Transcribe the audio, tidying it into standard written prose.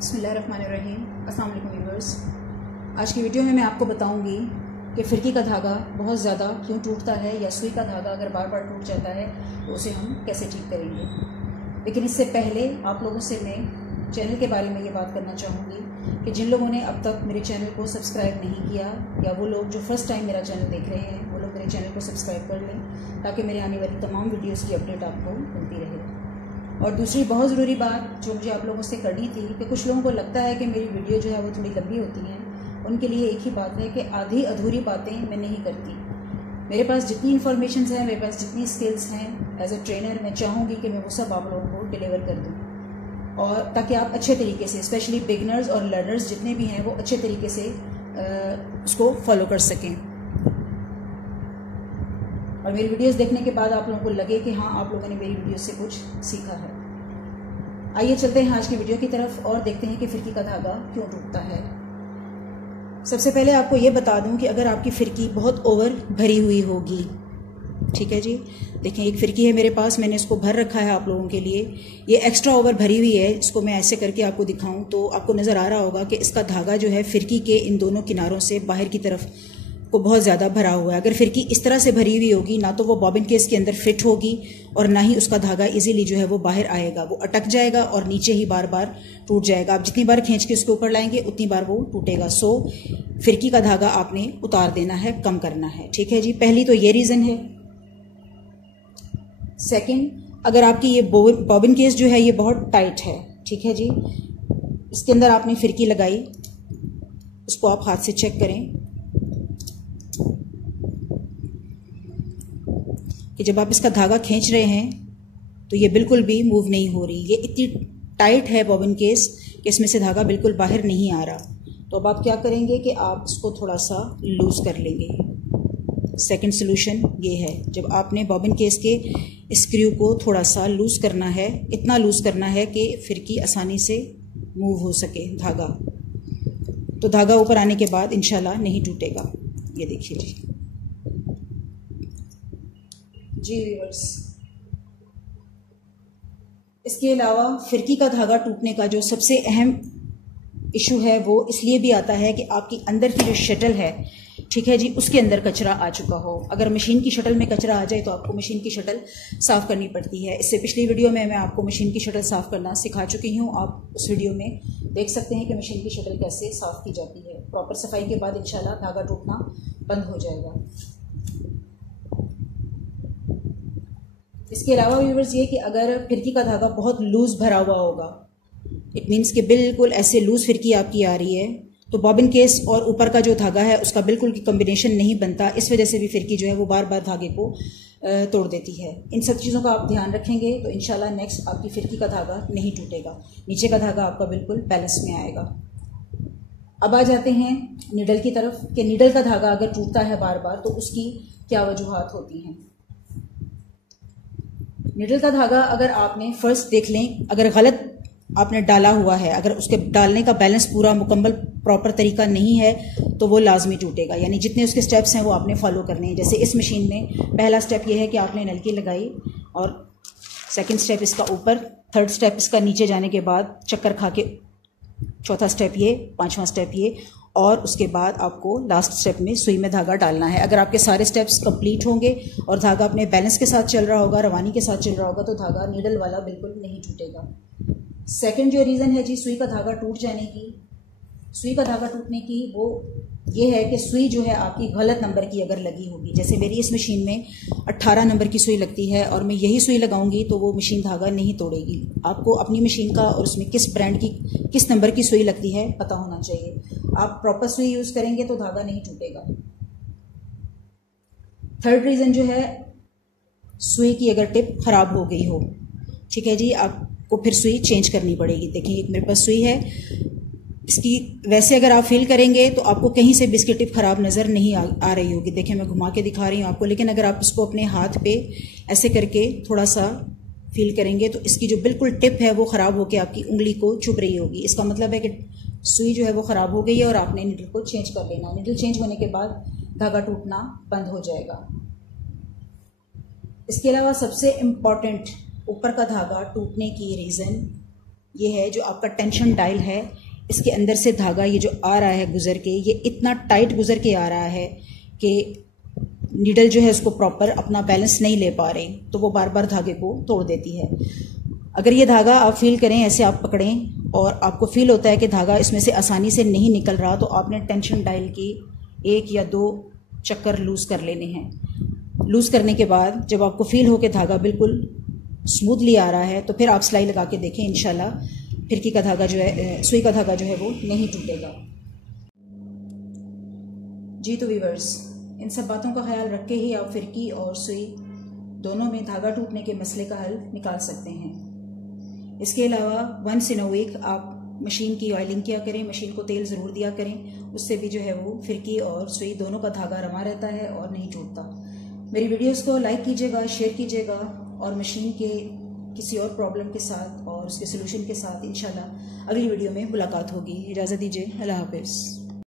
बिस्मिल्लाहिर्रहमानिर्रहीम। अस्सलाम वालेकुम व्यूअर्स। आज की वीडियो में मैं आपको बताऊंगी कि फ़िरकी का धागा बहुत ज़्यादा क्यों टूटता है, या सुई का धागा अगर बार बार टूट जाता है तो उसे हम कैसे ठीक करेंगे। लेकिन इससे पहले आप लोगों से मैं चैनल के बारे में ये बात करना चाहूँगी कि जिन लोगों ने अब तक मेरे चैनल को सब्सक्राइब नहीं किया, या वो लोग जो फर्स्ट टाइम मेरा चैनल देख रहे हैं, वो लोग मेरे चैनल को सब्सक्राइब कर लें ताकि मेरे आने वाली तमाम वीडियोज़ की अपडेट आपको मिलती रहे। और दूसरी बहुत ज़रूरी बात जो मुझे आप लोगों से करनी थी कि कुछ लोगों को लगता है कि मेरी वीडियो जो है वो थोड़ी लंबी होती हैं। उनके लिए एक ही बात है कि आधी अधूरी बातें मैं नहीं करती। मेरे पास जितनी इन्फॉर्मेशन है, मेरे पास जितनी स्किल्स हैं एज ए ट्रेनर, मैं चाहूँगी कि मैं वो सब आप लोगों को डिलीवर कर दूँ, और ताकि आप अच्छे तरीके से, स्पेशली बिगनर्स और लर्नर्स जितने भी हैं, वो अच्छे तरीके से उसको फॉलो कर सकें। और मेरी वीडियोस देखने के बाद आप लोगों को लगे कि हाँ, आप लोगों ने मेरी वीडियो से कुछ सीखा है। आइए चलते हैं आज की वीडियो की तरफ और देखते हैं कि फ़िरकी का धागा क्यों टूटता है। सबसे पहले आपको ये बता दूं कि अगर आपकी फ़िरकी बहुत ओवर भरी हुई होगी, ठीक है जी, देखें एक फ़िरकी है मेरे पास, मैंने इसको भर रखा है आप लोगों के लिए। ये एक्स्ट्रा ओवर भरी हुई है। इसको मैं ऐसे करके आपको दिखाऊं तो आपको नज़र आ रहा होगा कि इसका धागा जो है फ़िरकी के इन दोनों किनारों से बाहर की तरफ को बहुत ज़्यादा भरा हुआ है। अगर फ़िरकी इस तरह से भरी हुई होगी, ना तो वो बॉबिन केस के अंदर फिट होगी और ना ही उसका धागा इजीली जो है वो बाहर आएगा। वो अटक जाएगा और नीचे ही बार बार टूट जाएगा। आप जितनी बार खींच के उसके ऊपर लाएंगे उतनी बार वो टूटेगा। सो फ़िरकी का धागा आपने उतार देना है, कम करना है, ठीक है जी। पहली तो ये रीज़न है। सेकेंड, अगर आपकी ये बॉबिन केस जो है ये बहुत टाइट है, ठीक है जी, इसके अंदर आपने फ़िरकी लगाई, उसको आप हाथ से चेक करें कि जब आप इसका धागा खींच रहे हैं तो ये बिल्कुल भी मूव नहीं हो रही। ये इतनी टाइट है बॉबिन केस कि इसमें से धागा बिल्कुल बाहर नहीं आ रहा। तो अब आप क्या करेंगे कि आप इसको थोड़ा सा लूज़ कर लेंगे। सेकंड सोल्यूशन ये है, जब आपने बॉबिन केस के स्क्रू को थोड़ा सा लूज़ करना है, इतना लूज़ करना है कि फ़िरकी आसानी से मूव हो सके धागा, तो धागा ऊपर आने के बाद इंशाल्लाह नहीं टूटेगा। ये देखिए जी व्यूअर्स। इसके अलावा फ़िरकी का धागा टूटने का जो सबसे अहम इशू है वो इसलिए भी आता है कि आपकी अंदर की जो शटल है, ठीक है जी, उसके अंदर कचरा आ चुका हो। अगर मशीन की शटल में कचरा आ जाए तो आपको मशीन की शटल साफ़ करनी पड़ती है। इससे पिछली वीडियो में मैं आपको मशीन की शटल साफ़ करना सिखा चुकी हूँ। आप उस वीडियो में देख सकते हैं कि मशीन की शटल कैसे साफ़ की जाती है। प्रॉपर सफाई के बाद इंशाल्लाह धागा टूटना बंद हो जाएगा। इसके अलावा व्यूअर्स ये कि अगर फ़िरकी का धागा बहुत लूज़ भरा हुआ होगा, इट मीन्स कि बिल्कुल ऐसे लूज़ फ़िरकी आपकी आ रही है, तो बॉबिन केस और ऊपर का जो धागा है उसका बिल्कुल कॉम्बिनेशन नहीं बनता। इस वजह से भी फ़िरकी जो है वो बार बार धागे को तोड़ देती है। इन सब चीज़ों का आप ध्यान रखेंगे तो इंशाल्लाह नेक्स्ट आपकी फ़िरकी का धागा नहीं टूटेगा, नीचे का धागा आपका बिल्कुल बैलेंस में आएगा। अब आ जाते हैं नीडल की तरफ कि नीडल का धागा अगर टूटता है बार बार तो उसकी क्या वजूहात होती हैं। नीडल का धागा अगर आपने फर्स्ट देख लें, अगर गलत आपने डाला हुआ है, अगर उसके डालने का बैलेंस पूरा मुकम्मल प्रॉपर तरीका नहीं है तो वो लाजमी टूटेगा। यानी जितने उसके स्टेप्स हैं वो आपने फॉलो करने हैं। जैसे इस मशीन में पहला स्टेप ये है कि आपने नलकी लगाई, और सेकंड स्टेप इसका ऊपर, थर्ड स्टेप इसका नीचे जाने के बाद चक्कर खा के, चौथा स्टेप ये, पांचवा स्टेप ये, और उसके बाद आपको लास्ट स्टेप में सुई में धागा डालना है। अगर आपके सारे स्टेप्स कंप्लीट होंगे और धागा अपने बैलेंस के साथ चल रहा होगा, रवानी के साथ चल रहा होगा, तो धागा नीडल वाला बिल्कुल नहीं टूटेगा। सेकंड जो रीज़न है जी सुई का धागा टूट जाने की, सुई का धागा टूटने की, वो ये है कि सुई जो है आपकी गलत नंबर की अगर लगी होगी। जैसे मेरी इस मशीन में 18 नंबर की सुई लगती है और मैं यही सुई लगाऊंगी तो वो मशीन धागा नहीं तोड़ेगी। आपको अपनी मशीन का और उसमें किस ब्रांड की, किस नंबर की सुई लगती है पता होना चाहिए। आप प्रॉपर सुई यूज़ करेंगे तो धागा नहीं टूटेगा। थर्ड रीज़न जो है, सुई की अगर टिप खराब हो गई हो, ठीक है जी, आपको फिर सुई चेंज करनी पड़ेगी। देखिए मेरे पास सुई है, इसकी वैसे अगर आप फील करेंगे तो आपको कहीं से भी इसकी टिप खराब नज़र नहीं आ रही होगी। देखिए मैं घुमा के दिखा रही हूँ आपको, लेकिन अगर आप इसको अपने हाथ पे ऐसे करके थोड़ा सा फील करेंगे तो इसकी जो बिल्कुल टिप है वो ख़राब होकर आपकी उंगली को चुभ रही होगी। इसका मतलब है कि सुई जो है वो ख़राब हो गई है और आपने नीडल को चेंज कर लेना। नीडल चेंज होने के बाद धागा टूटना बंद हो जाएगा। इसके अलावा सबसे इम्पॉर्टेंट ऊपर का धागा टूटने की रीज़न ये है जो आपका टेंशन डायल है, इसके अंदर से धागा ये जो आ रहा है गुजर के, ये इतना टाइट गुजर के आ रहा है कि नीडल जो है उसको प्रॉपर अपना बैलेंस नहीं ले पा रही, तो वो बार बार धागे को तोड़ देती है। अगर ये धागा आप फील करें, ऐसे आप पकड़ें और आपको फील होता है कि धागा इसमें से आसानी से नहीं निकल रहा, तो आपने टेंशन डायल की 1 या 2 चक्कर लूज़ कर लेने हैं। लूज़ करने के बाद जब आपको फील हो कि धागा बिल्कुल स्मूथली आ रहा है, तो फिर आप सिलाई लगा के देखें, इंशाल्लाह फिरकी का धागा जो है, सुई का धागा जो है वो नहीं टूटेगा। जी तो व्यूअर्स, इन सब बातों का ख्याल रख के ही आप फिरकी और सुई दोनों में धागा टूटने के मसले का हल निकाल सकते हैं। इसके अलावा वंस इन अ वीक आप मशीन की ऑयलिंग किया करें, मशीन को तेल ज़रूर दिया करें, उससे भी जो है वो फिरकी और सुई दोनों का धागा रमा रहता है और नहीं टूटता। मेरी वीडियोस को लाइक कीजिएगा, शेयर कीजिएगा और मशीन के किसी और प्रॉब्लम के साथ और उसके सोल्यूशन के साथ इंशाल्लाह अगली वीडियो में मुलाकात होगी। इजाज़त दीजिए, अल्लाह हाफ़िज़।